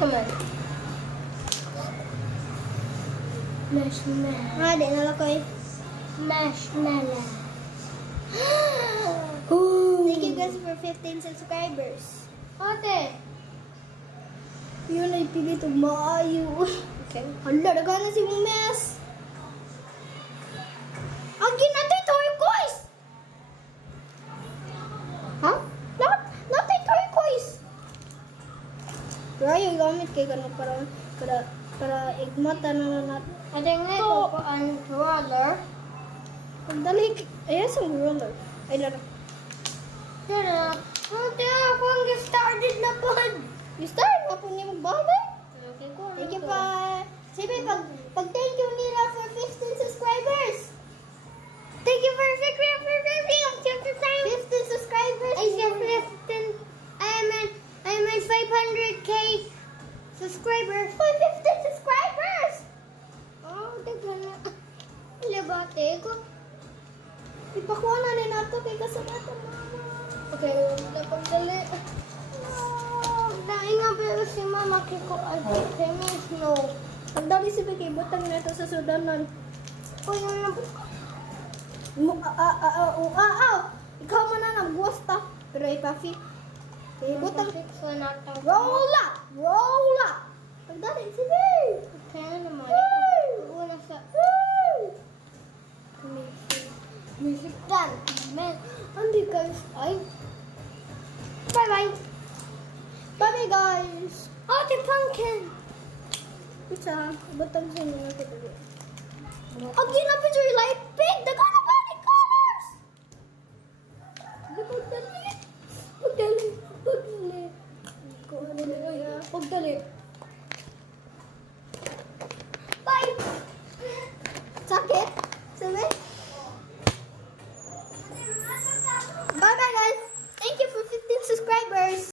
Come on. Marshmallow. Di nalakoy. Marshmallow. Thank you guys for 15 subscribers. Ate. Yun ay pilit maayo. Okay. Hala, nagana si mong mess. Ang ginatay turquoise. Ha? Natay turquoise. Pero yung gamit kay ganun para igmata na natin. Ate nga ito po ang roller. Pagdali, ayan sa roller. Ay, laro. Pero, ate ako ang started na po. You start na po niya magbabay. Okay ko. Thank you pa. Sabi, pag thank you nila for 15 subscribers. Thank you for 15 subscribers. I said 15. I'm at 500k subscribers. 15 subscribers. Oh, daga na. Labate ko. Ipakuha na rin nato kay kasabata mama. Okay, napagdali. Dahil nga pero si mama kiko ay famous no. Pagdali si Vicky, butang na ito sa sudanan. O yung nabuka. Ikaw man na nagwasta. Pero ipafi. Eh, butang. Fix na natin. Roll up. Pagdali, sige. Kaya naman. Una sa music dan. Man, hindi guys. Ay. Bye-bye. Bye guys. Oh, the pumpkin. Isa, butang sa inyo na ito. Ang ginapicture light pink. Daga na ba ni colors? Pagdali. Bye. Sakit?